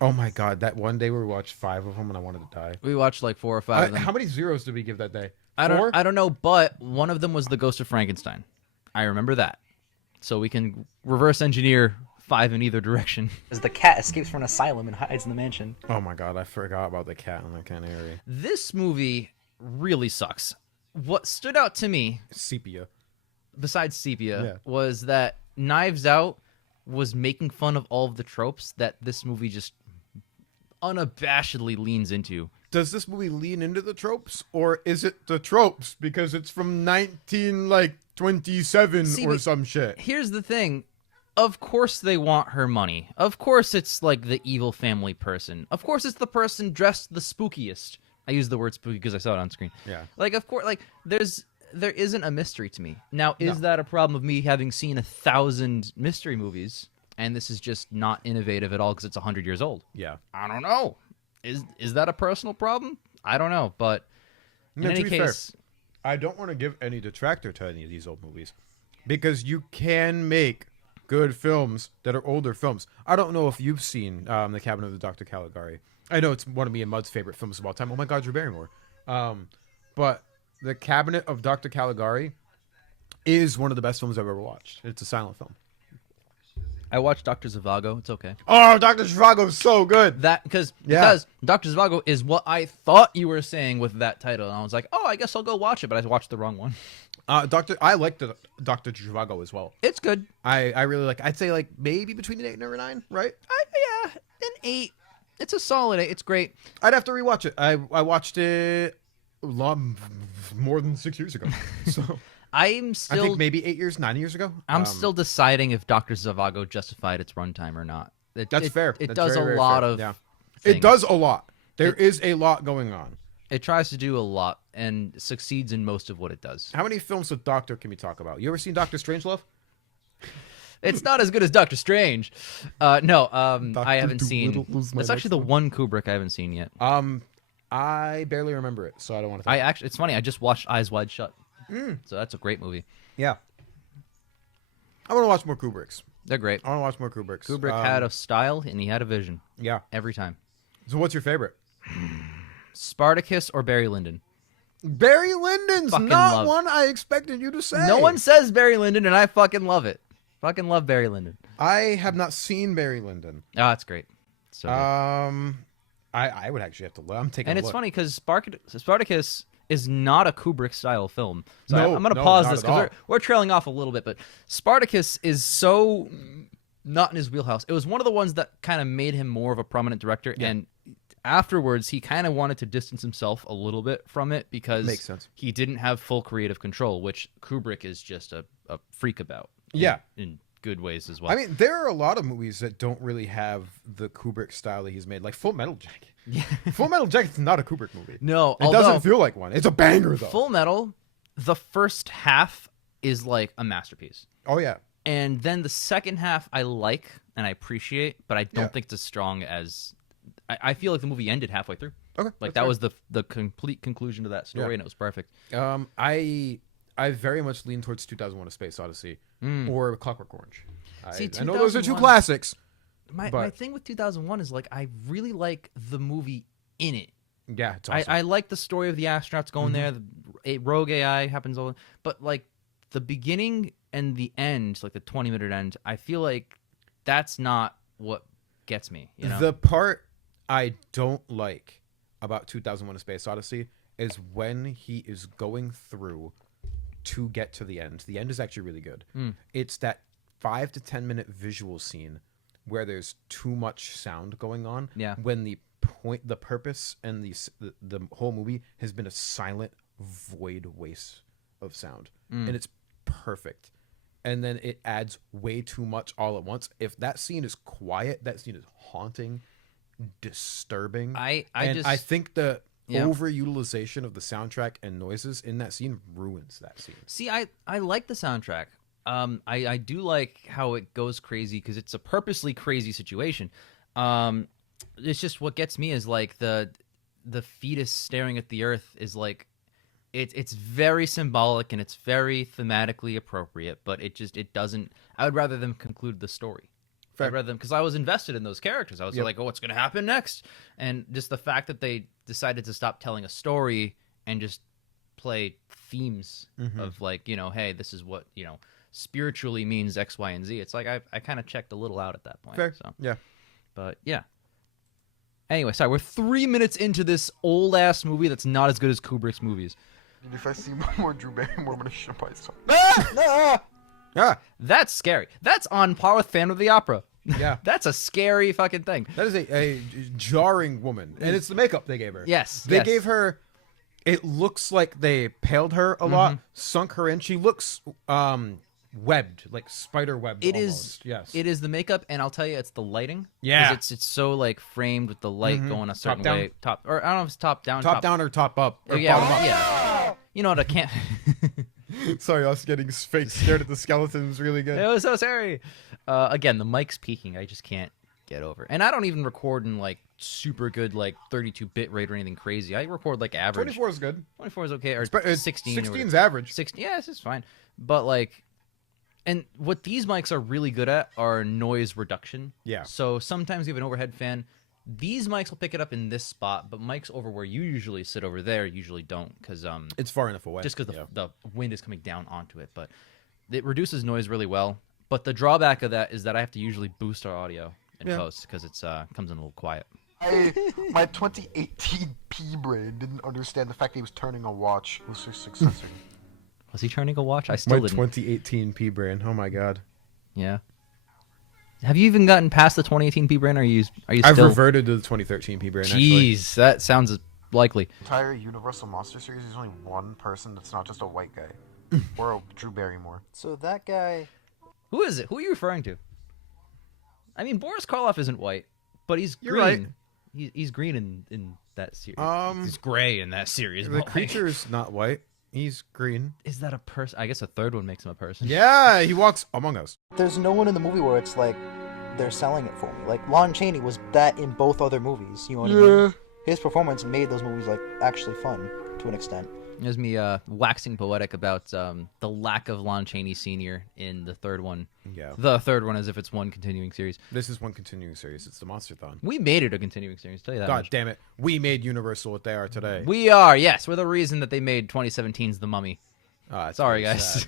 Oh my god, that one day we watched 5 of them and I wanted to die. We watched like 4 or 5 of them. How many zeros did we give that day? I don't Four? I don't know, but one of them was the Ghost of Frankenstein. I remember that. So we can reverse engineer 5 in either direction. As the cat escapes from an asylum and hides in the mansion. Oh my god, I forgot about the cat in that kind of area. This movie really sucks. What stood out to me, Sepia. besides Sepia, Yeah. was that Knives Out was making fun of all of the tropes that this movie just unabashedly leans into. Does this movie lean into the tropes, or is it the tropes because it's from 1927 See, or but some shit? Here's the thing. Of course they want her money. Of course it's like the evil family person. Of course it's the person dressed the spookiest. I use the word spooky because I saw it on screen. Yeah. Like, of course, like there isn't a mystery to me. Now, is No. that a problem of me having seen 1,000 mystery movies and this is just not innovative at all because it's 100 years old? Yeah. I don't know. Is that a personal problem? I don't know, but in No, to any be fair, case, I don't want to give any detractor to any of these old movies because you can make good films that are older films. I don't know if you've seen The Cabinet of the Dr. Caligari. I know it's one of me and Mud's favorite films of all time. Oh my God, Drew Barrymore. But The Cabinet of Dr. Caligari is one of the best films I've ever watched. It's a silent film. I watched Dr. Zhivago. It's okay. Oh, Dr. Zhivago is so good. That because Yeah. Dr. Zhivago is what I thought you were saying with that title, and I was like, oh, I guess I'll go watch it, but I watched the wrong one. I like the Dr. Zhivago as well. It's good. I really like. I'd say like maybe between an 8 and a 9, right? Yeah, an 8. It's a solid 8. It's great. I'd have to rewatch it. I watched it more than 6 years ago. So I'm I still think maybe 8 years, 9 years ago. I'm still deciding if Dr. Zhivago justified its runtime or not. That's fair. It That's does very, a very lot fair. of Yeah. things. It does a lot. There is a lot going on. It tries to do a lot and succeeds in most of what it does. How many films with Doctor can we talk about? You ever seen Doctor Strangelove? It's not as good as Doctor Strange. No, I haven't Dolittle seen. was my It's actually next the one Kubrick I haven't seen yet. I barely remember it, so I don't want to. It's funny. I just watched Eyes Wide Shut, so that's a great movie. Yeah. I want to watch more Kubricks. They're great. I want to watch more Kubricks. Kubrick had a style and he had a vision Yeah. every time. So what's your favorite? Spartacus or Barry Lyndon? Barry Lyndon's Fucking not love- one I expected you to say. No one says Barry Lyndon, and I fucking love it. Fucking love Barry Lyndon. I have not seen Barry Lyndon. Ah, it's great. So good. I would actually have to look. I'm taking and a it's look. funny because Spartacus is not a Kubrick style film. So No, I'm going to no, pause not this at all. because we're trailing off a little bit. But Spartacus is so not in his wheelhouse. It was one of the ones that kind of made him more of a prominent director. Yeah. And afterwards, he kind of wanted to distance himself a little bit from it because Makes sense. he didn't have full creative control, which Kubrick is just a freak about. Yeah. In good ways as well. I mean, there are a lot of movies that don't really have the Kubrick style that he's made, like Full Metal Jacket. yeah. Full Metal Jacket's not a Kubrick movie. No, It doesn't feel like one. It's a banger, though. Full Metal, the first half is like a masterpiece. Oh, yeah. And then the second half I like and I appreciate, but I don't Yeah. think it's as strong as I feel like the movie ended halfway through. Okay. Like that's that fair. was the complete conclusion to that story, Yeah. and it was perfect. I very much lean towards 2001: A Space Odyssey or Clockwork Orange. See, I know those are two 2001 classics. My But- thing with 2001 is like I really like the movie in it. Yeah, it's awesome. I like the story of the astronauts going there. The rogue AI happens all, but like the beginning and the end, like the 20-minute end, I feel like that's not what gets me. You know, The part I don't like about 2001: A Space Odyssey is when he is going through to get to the end. The end is actually really good. It's that 5 to 10 minute visual scene where there's too much sound going on. Yeah. When the purpose and the whole movie has been a silent void waste of sound, and it's perfect. And then it adds way too much all at once. If that scene is quiet, that scene is haunting, disturbing. I I think the Yeah. overutilization of the soundtrack and noises in that scene ruins that scene. See, I like the soundtrack. I do like how it goes crazy because it's a purposely crazy situation. It's just what gets me is like the fetus staring at the earth is like it's very symbolic and it's very thematically appropriate, but it doesn't. I would rather them conclude the story. Fair. I'd rather them because I was invested in those characters. I was Yep. like, oh, what's going to happen next? And just the fact that they decided to stop telling a story and just play themes of like, hey, this is what, spiritually means X, Y, and Z. It's like I kind of checked a little out at that point. Fair. So. Yeah. But yeah. Anyway, sorry, we're 3 minutes into this old ass movie that's not as good as Kubrick's movies. And if I see more Drew Barrymore, I'm gonna shit myself. Yeah. That's scary. That's on par with Phantom of the Opera. Yeah. That's a scary fucking thing. That is a jarring woman, and it's the makeup they gave her. Yes, They yes. gave her. It looks like they paled her a lot, sunk her in. She looks webbed, like spider webbed. It almost. is. Yes. It is the makeup, and I'll tell you, it's the lighting. 'Cause Yeah. It's so like framed with the light going a certain down. way. Or I don't know if it's top down. top down or top up or Yeah, bottom up. yeah. You know what? I can't. Sorry, us getting fake scared at the skeletons really good. It was so scary. Again, the mic's peaking. I just can't get over. And I don't even record in like super good like 32-bit rate or anything crazy. I record like average. 24 is good. 24 is okay, or But it's 16. 16's average. 16, yeah, this is fine. But like, and what these mics are really good at are noise reduction. Yeah. So sometimes you have an overhead fan. These mics will pick it up in this spot, but mics over where you usually sit over there usually don't, because It's far enough away. just because the wind is coming down onto it. But it reduces noise really well. But the drawback of that is that I have to usually boost our audio in post because it's comes in a little quiet. My 2018 P brain didn't understand the fact that he was turning a watch. It was so successor. Was he turning a watch? I still My didn't. 2018 P brain. Oh my god. Yeah. Have you even gotten past the 2018 P brain? Or are you I've still? reverted to the 2013 P brain. Actually. Jeez, that sounds likely. Entire Universal Monster series, there's only one person that's not just a white guy. Or a Drew Barrymore. So that guy. Who is it? Who are you referring to? I mean, Boris Karloff isn't white, but he's You're green. right. He's green in that series. Um, he's gray in that series. The but, like, creature's not white. He's green. is that a person? I guess a third one makes him a person. Yeah, he walks among us. There's no one in the movie where it's like they're selling it for me. Like Lon Chaney was that in both other movies. You know what I mean? His performance made those movies like actually fun to an extent. There's me waxing poetic about the lack of Lon Chaney Sr. in the third one. Yeah. The third one, as if it's one continuing series. This is one continuing series. It's the MONSTERTHON. We made it a continuing series. Tell you that. God much. damn it. We made Universal what they are today. We are, yes. We're the reason that they made 2017's The Mummy. It's Sorry, very guys. sad.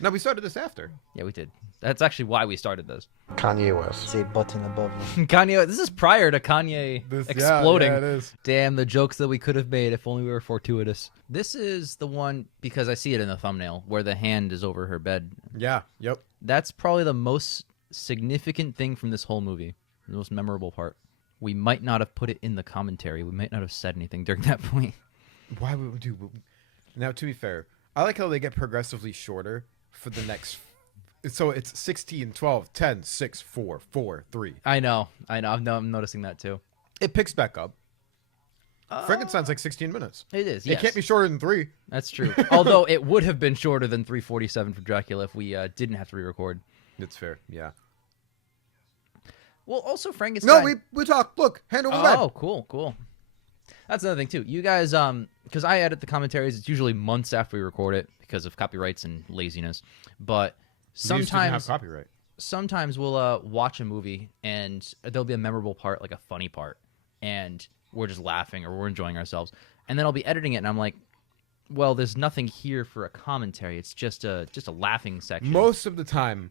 No, we started this after. Yeah, we did. That's actually why we started this. Kanye West. Say button above them. Kanye, this is prior to Kanye exploding. Yeah, it is. Damn, the jokes that we could have made if only we were fortuitous. This is the one, because I see it in the thumbnail, where the hand is over her bed. Yeah, yep. That's probably the most significant thing from this whole movie. The most memorable part. We might not have put it in the commentary. We might not have said anything during that point. Why would we do... Now, to be fair, I like how they get progressively shorter for the next... So it's 16, 12, 10, 6, 4, 4, 3. I know. I'm noticing that too. It picks back up. Frankenstein's like 16 minutes. It is, It yes. can't be shorter than 3. That's true. Although it would have been shorter than 3:47 for Dracula if we didn't have to re-record. That's fair, yeah. Well, also Frankenstein. No, we talk. Look, hand over back. Oh, cool. That's another thing too. You guys, because I edit the commentaries, it's usually months after we record it because of copyrights and laziness. But These didn't have sometimes, copyright. sometimes we'll watch a movie and there'll be a memorable part, like a funny part, and we're just laughing or we're enjoying ourselves, and then I'll be editing it and I'm like, well, there's nothing here for a commentary. It's just a laughing section. Most of the time,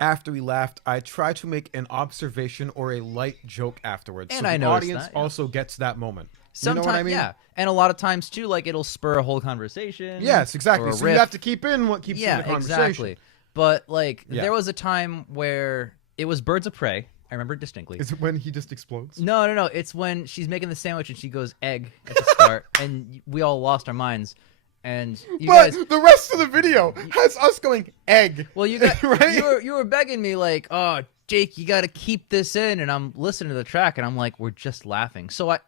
after we laughed, I try to make an observation or a light joke afterwards, And so I the noticed audience that, yeah. also gets that moment. Sometimes, you know what I mean? yeah, and a lot of times too, like it'll spur a whole conversation. Yes, exactly. or a So riff. you have to keep in what keeps in the conversation. Exactly. But like, Yeah. there was a time where it was Birds of Prey. I remember it distinctly. Is it when he just explodes? No. It's when she's making the sandwich and she goes egg at the start, and we all lost our minds. And you But guys, the rest of the video has us going egg. well, you got Right? you were begging me like, oh, Jake, you got to keep this in, and I'm listening to the track, and I'm like, we're just laughing. So I,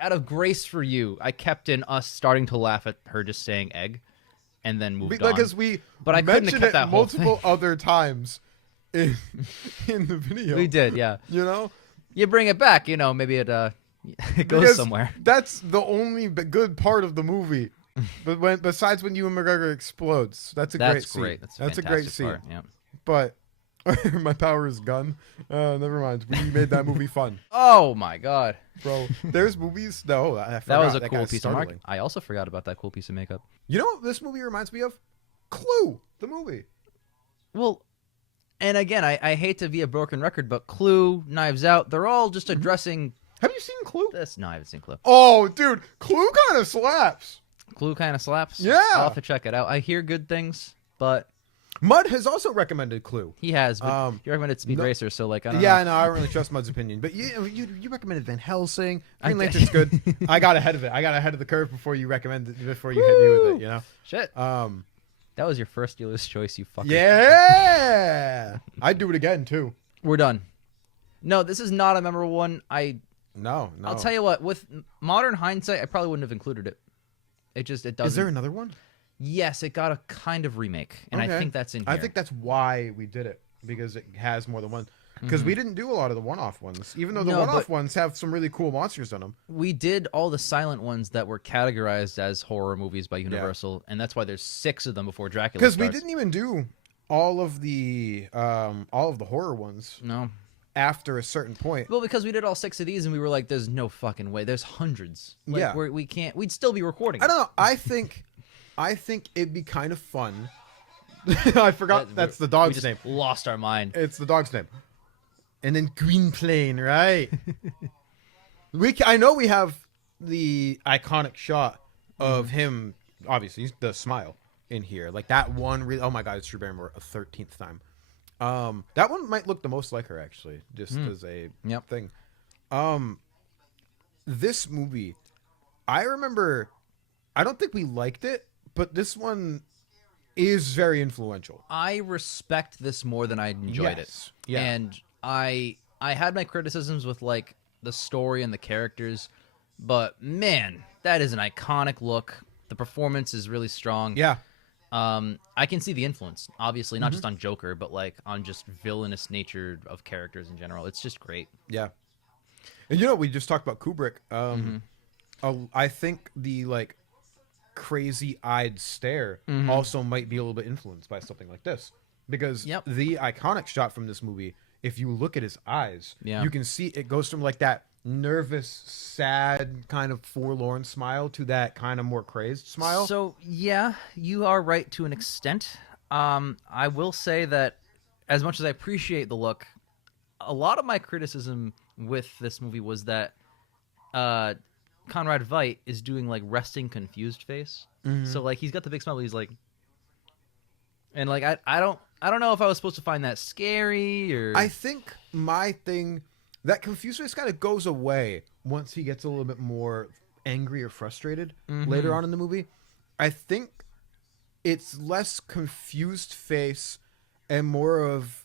out of grace for you, I kept in us starting to laugh at her just saying egg, and then moved on. Because we But I couldn't have mentioned kept it that whole multiple thing. other times in the video. We did, yeah. You know? You bring it back, maybe it it goes Because somewhere. That's the only good part of the movie. But besides when Ewan McGregor explodes, that's a great scene. That's a great fantastic scene. part, yeah. But My power is gun. Never mind. We made that movie fun, Oh my god, bro. There's movies. No, I forgot. that was a That cool guy's piece of startling. marketing. I also forgot about that cool piece of makeup. You know what this movie reminds me of? Clue, the movie. Well, and again, I hate to be a broken record, but Clue, Knives Out, they're all just addressing Have you seen Clue? this. No, I haven't seen Clue. Oh, dude, Clue kind of slaps. Clue kind of slaps. Yeah. I'll have to check it out. I hear good things, but Mud has also recommended Clue. he has. But he recommended Speed no- Racer, so like I don't Yeah, know. I know. I don't really trust Mud's opinion, but you recommended Van Helsing. I Green did. Lantern's good. I got ahead of it. I got ahead of the curve before you recommended before you hit me with it. You know. Shit. Um. That was your first dealer's choice, you fucker. Yeah. I'd do it again too. We're done. No, this is not a memorable one. No. I'll tell you what. With modern hindsight, I probably wouldn't have included it. It doesn't. Is there another one? Yes, it got a kind of remake, and I Okay. think that's in here. I think that's why we did it, because it has more than one. Because we didn't do a lot of the one-off ones, even though the No, one-off but- ones have some really cool monsters in them. we did all the silent ones that were categorized as horror movies by Universal, and that's why there's 6 of them before Dracula. Because we starts. didn't even do all of the horror ones No. after a certain point. Well, because we did all 6 of these, and we were like, "There's no fucking way. There's hundreds. Like, Yeah. we can't. We'd still be recording." I don't know. I think it'd be kind of fun. I forgot that's the we dog's just name. lost our mind. It's the dog's name. And then Gwynplaine, right? I know we have the iconic shot of him, obviously, the smile in here. Like that one, oh my God, it's Drew Barrymore a 13th time. That one might look the most like her, actually, just as a Yep. thing. This movie, I remember, I don't think we liked it, but this one is very influential. I respect this more than I enjoyed Yes. it. Yeah. And I had my criticisms with like the story and the characters, but man, that is an iconic look. The performance is really strong. Yeah. I can see the influence, obviously, not just on Joker, but like on just villainous nature of characters in general. It's just great. Yeah. And we just talked about Kubrick. I think the like crazy-eyed stare also might be a little bit influenced by something like this, because Yep. the iconic shot from this movie, if you look at his eyes, Yeah. you can see it goes from like that nervous, sad, kind of forlorn smile to that kind of more crazed smile. So yeah, you are right to an extent. I will say that as much as I appreciate the look, a lot of my criticism with this movie was that Conrad Veidt is doing like resting confused face. So like he's got the big smile, but he's like, and like I don't know if I was supposed to find that scary or I think my thing, that confused face kind of goes away once he gets a little bit more angry or frustrated later on in the movie. I think it's less confused face and more of,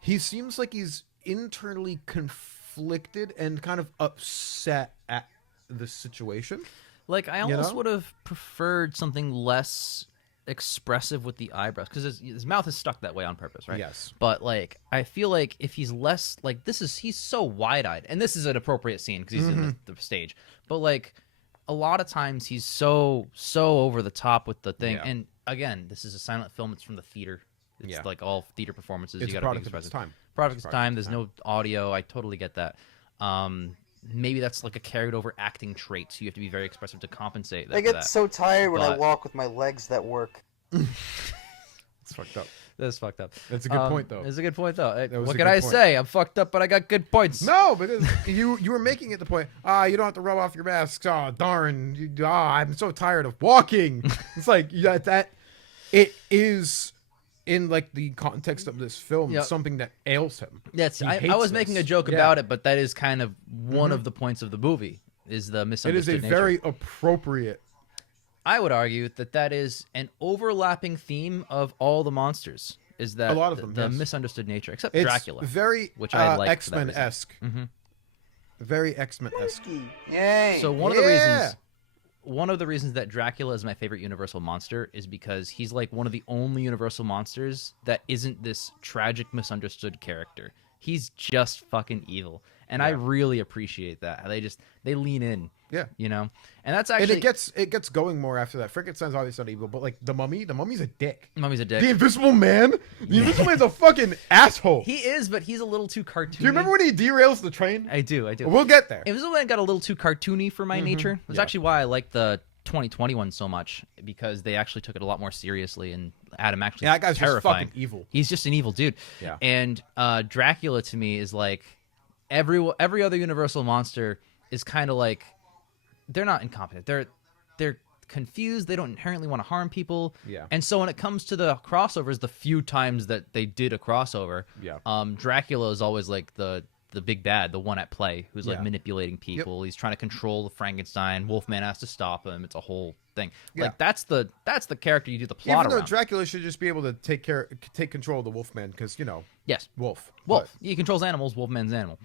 he seems like he's internally conflicted and kind of upset at the situation. Like I almost know? would have preferred something less expressive with the eyebrows because his mouth is stuck that way on purpose, right? Yes. But like I feel like if he's less like he's so wide-eyed, and this is an appropriate scene because he's in the stage. But like a lot of times he's so over the top with the thing. Yeah. And again, this is a silent film. It's from the theater. It's Yeah. like all theater performances. It's you a got to be product of its expressive. time. Product It's of a its time. product There's of no audio. I totally get that. Maybe that's like a carried over acting trait. So you have to be very expressive to compensate I for get that. so tired when I But- walk with my legs that work. It's fucked up. That's fucked up. That's a good point, though. It's a good point, though. was What a can good I point. say? I'm fucked up, but I got good points. No, because you were making it the point. You don't have to rub off your mask. Oh, darn. I'm so tired of walking. It's like that. It is in like the context of this film Yep. something that ails him. That's He I hates was making a this. joke Yeah. about it, but that is kind of one of the points of the movie is the It is misunderstood a nature. very appropriate. I would argue that is an overlapping theme of all the monsters. Is that A lot of them, the yes. misunderstood nature, except It's Dracula, very which I like for that X-Men reason. esque. Mhm. Very X-Men esque. Yay! So one Yeah. of the reasons that Dracula is my favorite Universal monster is because he's like one of the only Universal monsters that isn't this tragic, misunderstood character. He's just fucking evil, and I really appreciate that. They lean in. Yeah. You know, and that's And actually it gets going more after that. Frankenstein's obviously not evil, but like the mummy's a dick. Mummy's a dick. The Invisible Man, the Invisible Man's a fucking asshole. He is, but he's a little too cartoony. Do you remember when he derails the train? I do. We'll get there. Invisible Man got a little too cartoony for my nature. That's Yeah. actually why I like the 2020 one so much, because they actually took it a lot more seriously, and Adam actually Yeah, that guy's just terrifying. fucking evil. He's just an evil dude. Yeah. And Dracula to me is like every other Universal monster is kind of like they're not incompetent. They're confused. They don't inherently want to harm people. Yeah. And so when it comes to the crossovers, the few times that they did a crossover, Yeah. Dracula is always like the big bad, the one at play, who's like Yeah. manipulating people. He's trying to control the Frankenstein. Wolfman has to stop him. It's a whole thing. Yeah. Like that's the character you do the plot Even though around. Dracula should just be able to take control of the Wolfman, because Yes, wolf. Wolf. He controls animals. Wolfman's an animal,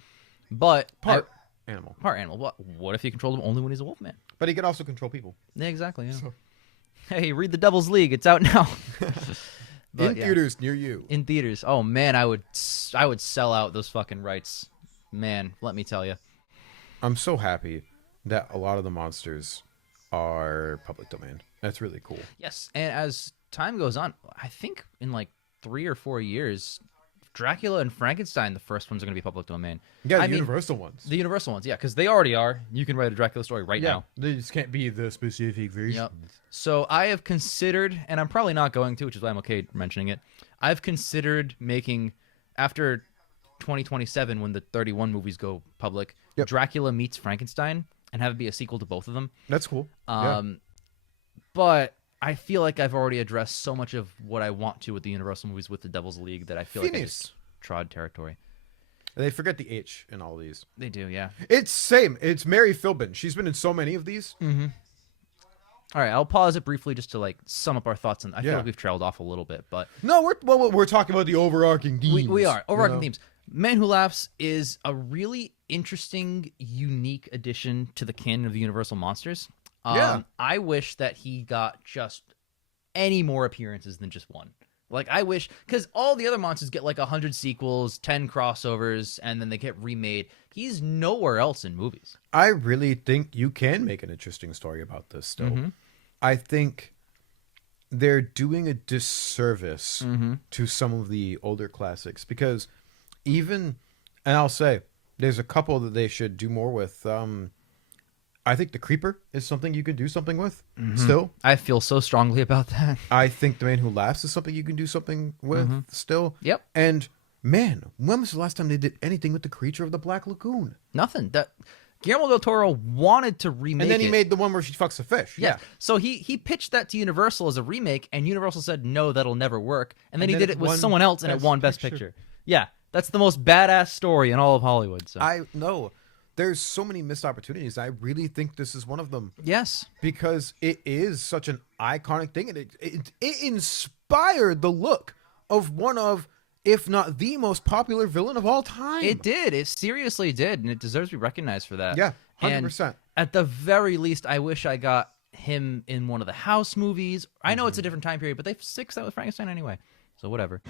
but Part animal. part animal. What if he controlled him only when he's a wolfman? But he can also control people. Yeah, exactly. Yeah. Hey, read the Devil's League. It's out now. But, In yeah. theaters near you. In theaters. Oh man, I would sell out those fucking rights. Man, let me tell you. I'm so happy that a lot of the monsters are public domain. That's really cool. Yes, and as time goes on, I think in like 3 or 4 years, Dracula and Frankenstein, the first ones, are going to be public domain. Yeah, the I mean, universal ones. The Universal ones, yeah, because they already are. You can write a Dracula story right now. They just can't be the specific version. Yep. So I have considered, and I'm probably not going to, which is why I'm okay mentioning it. I've considered making, after 2027, when the 31 movies go public, Yep. Dracula meets Frankenstein, and have it be a sequel to both of them. That's cool. But I feel like I've already addressed so much of what I want to with the Universal movies with the Devil's League that I feel like I Phineas. just trod territory. They forget the H in all these. They do, yeah. It's same. It's Mary Philbin. She's been in so many of these. All right, I'll pause it briefly just to like sum up our thoughts, and I feel Yeah. like we've trailed off a little bit, but No, we're talking about the overarching themes. we are overarching you know? themes. Man Who Laughs is a really interesting, unique addition to the canon of the Universal monsters. Yeah. I wish that he got just any more appearances than just one. Like, I wish, because all the other monsters get like 100 sequels, 10 crossovers, and then they get remade. He's nowhere else in movies. I really think you can make an interesting story about this still. I think they're doing a disservice to some of the older classics, because even, and I'll say, there's a couple that they should do more with. I think The Creeper is something you can do something with still. I feel so strongly about that. I think The Man Who Laughs is something you can do something with still. Yep. And man, when was the last time they did anything with The Creature of the Black Lagoon? Nothing. That Guillermo del Toro wanted to remake And then he it. made the one where she fucks a fish. Yeah. So he pitched that to Universal as a remake, and Universal said, no, that'll never work. And then And he then did it it with won someone else, and it Best won Best Picture. Picture. Yeah. That's the most badass story in all of Hollywood. So I know. There's so many missed opportunities. I really think this is one of them, yes. because it is such an iconic thing, and it inspired the look of one of, if not the most popular villain of all time. It did. It seriously did, and it deserves to be recognized for that. Yeah, And 100%. at the very least, I wish I got him in one of the House movies. I know it's a different time period, but they fixed that with Frankenstein anyway. So whatever.